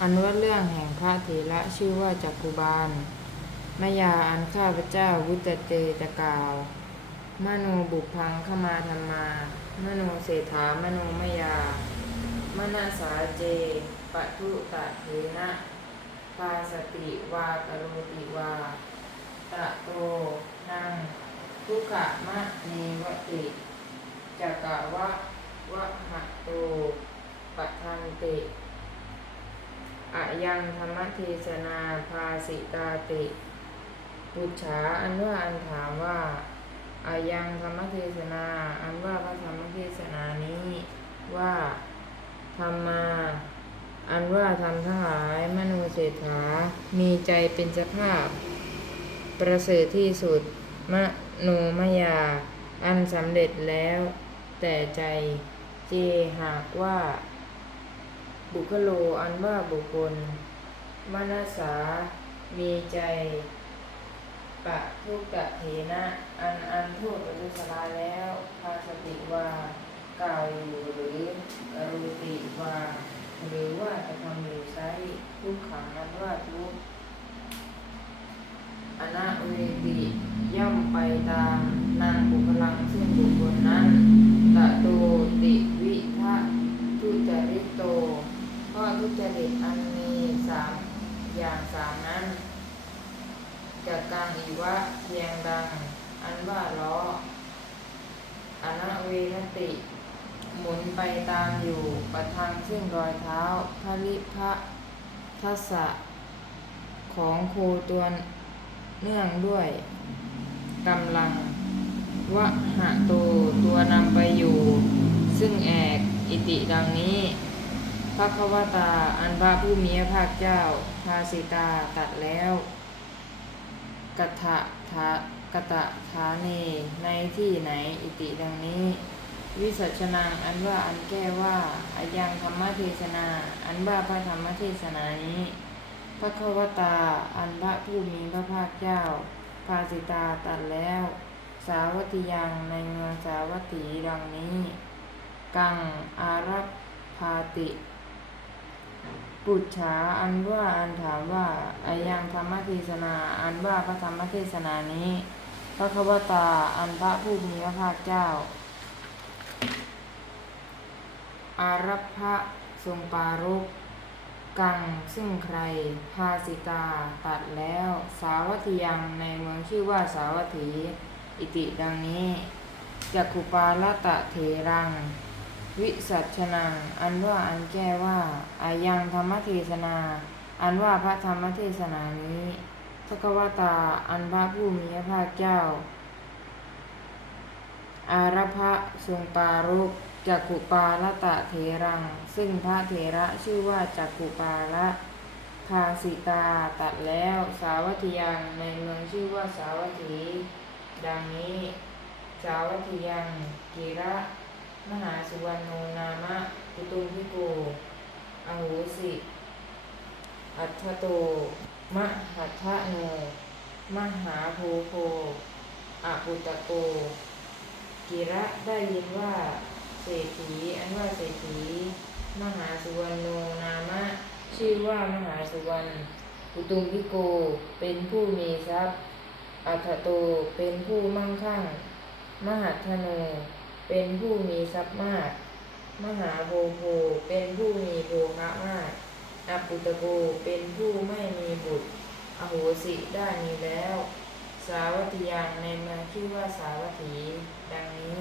อันว่าเรื่องแห่งพระเถระชื่อว่าจักกุบาลมายาอันข้าพเจ้าวุตเตจะกล่าว มโนบุพังขมาธรรมา มโนเศรษฐามโนมยามนาสาเจปทุตะเทนะปาสติวากโรติวา ตะโตนังทุกขะมะเนวติจักะวะวะหะโตปัทันติ อะยังธรรมเทศนาภาสิตาติ ปุจฉาอันว่าอันถามว่าอายังธรรมเทศนา อันว่าพระธรรมเทศนานี้ว่าธรรมา อันว่าธรรมทั้งหลายมโนเศรษฐา มีใจเป็นสภาพ ประเสริฐที่สุดมโนมยา อันสำเร็จแล้ว แต่ใจเจหากว่า บุคโลอันว่าบุคคล มนัสา มีใจปะทุกกะเถนะ อันอันทั่วประทุษลาแล้วพาสติว่ากล่าวอยู่หรือกรุติว่าหรือว่าจะทำอยู่ไซทุกขังนั้นว่าทุกข์อนาเวติย่อมไปตามนางบุคลังซึ่งบุคคลนั้นตะตติวิทะทุจริตโตเพราะทุจริตอันมีสามอย่างสามนั้น จากการอีวะเพียงดัง อันว่าล้ออนาเวนติ หมุนไปตามอยู่ประทังซึ่งรอยเท้าพระลิพะทัสะของโคตัวเนื่องด้วยกำลังวะหะโตตัวนำไปอยู่ ซึ่งแอกอิติดังนี้พระควตาอันพระผู้มีพระภาคเจ้าภาสิตาตัดแล้ว กัตะทะกตะฐาเนในที่ไหนอิติดังนี้ วิสัชนังอันว่าอันแก้ว่าอายังธรรมเทศนา อันว่าพระธรรมเทศนานี้พระควตาอันพระผู้มีพระภาคเจ้า ภาสิตาตัดแล้ว สาวัติยังในเมืองสาวัตถีดังนี้ กังอารัพพาติ ปุจฉาอันว่าอันถามว่าอายังธรรมเทศนา อันว่าพระธรรมเทศนานี้พระควตาอันพระผู้มีพระภาคเจ้า อารัพะทรงปารุกกังซึ่งใครภาสิตาตัดแล้ว สาวัตยังในเมืองชื่อว่าสาวัตถี อิติดังนี้จักขุปาลตะเถรัง วิสัชนังอันว่าอันแก้ว่าอายังธรรมเทศนา อันว่าพระธรรมเทศนานี้พระกวตาอันพระผู้มีพระภาคเจ้า อารัพะทรงปารุกจักขุปาลตะเถรัง ซึ่งพระเถระชื่อว่าจักขุปาละภาสิตาตัดแล้วสาวัตยังในเมืองชื่อว่าสาวัตถี ดังนี้ สาวัตยังกิระ มหาสุวรรณโนนามะกุตุมพิโกอโหสิ อัฏฐโต มหัฏฐโน มหาโพโคอาปุตตโกกิระได้ยินว่า เศรษฐีอันว่าเศรษฐี มหาสุวรรณโนนามะ ชื่อว่ามหาสุวรรณกุตุมพิโกเป็นผู้มีทรัพย์อัฏฐโตเป็นผู้มั่งคั่ง มหัทธโน เป็นผู้มีทรัพย์มาก มหาโพโภเป็นผู้มีโภคะมากอปุตตโกเป็นผู้ไม่มีบุตร อโหสิได้มีแล้ว สาวัตยังในเมืองชื่อว่าสาวัตถี ดังนี้